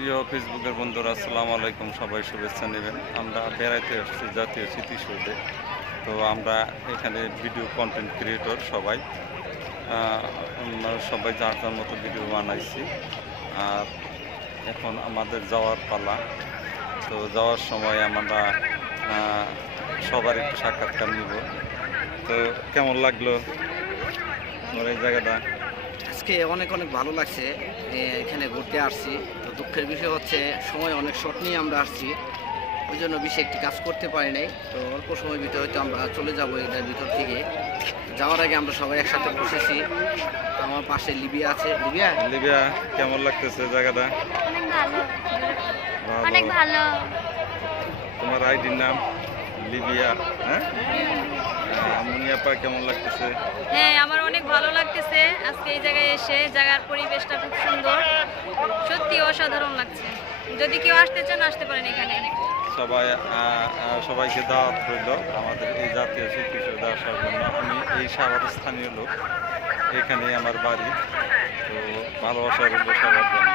প্রিয় ফেসবুকের বন্ধুরা, আসসালামু আলাইকুম। সবাই শুভেচ্ছা নেবেন। আমরা বেড়াইতে আসছি জাতীয় স্মৃতিসৌধে। তো আমরা এখানে ভিডিও কন্টেন্ট ক্রিয়েটর সবাই সবাই যার যার মতো ভিডিও বানাইছি। আর এখন আমাদের যাওয়ার পালা। তো যাওয়ার সময় আমরা সবার একটু সাক্ষাৎকার নিব। তো কেমন লাগলো আমার এই জায়গাটা? আজকে অনেক অনেক ভালো লাগছে। এখানে ঘুরতে আসছি। তো দুঃখের বিষয় হচ্ছে সময় অনেক শর্ট নিয়ে আমরা আসছি, ওই জন্য বেশি একটি কাজ করতে পারি নাই। তো অল্প সময়ের ভিতরে হয়তো আমরা চলে যাবো এটার ভিতর থেকে। যাওয়ার আগে আমরা সবাই একসাথে বসেছি। তো আমার পাশে লিবিয়া আছে। লিবিয়া, লিবিয়া, কেমন লাগতেছে জায়গাটা? অনেক ভালো, ভালো। অনেক ভালো। তোমার আইডির নাম লিবিয়া, হ্যাঁ? মুনিয়াপা, কেমন লাগতেছে? হ্যাঁ, আমার অনেক ভালো লাগতেছে আজকে এই জায়গায় এসে। জায়গার পরিবেশটা খুব সুন্দর, সত্যি অসাধারণ লাগছে। যদি কেউ আসতে চান আসতে পারেন এখানে। সবাইকে দাওয়াত রইল আমাদের এই জাতীয় স্মৃতিসৌধে আসার জন্য। আমি এই শহরের স্থানীয় লোক, এখানে আমার বাড়ি। তো ভালোবাসা রইল সবার জন্য।